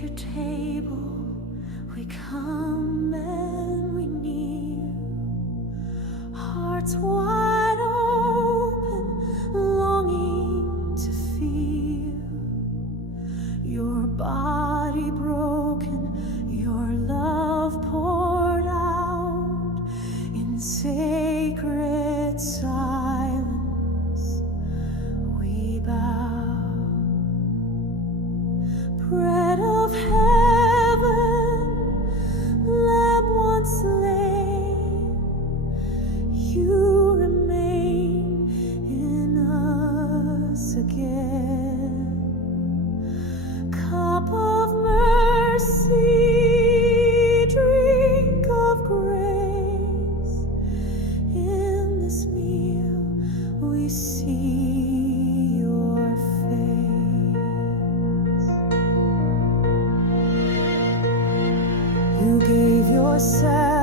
your table, we come and we kneel, hearts wide open, longing to feel your body broken, your love poured out in sacred silence. We bow. Bread of heaven, Lamb once slain, you remain in us again. Cup of mercy, drink of grace, in this meal we see your face. You gave yourself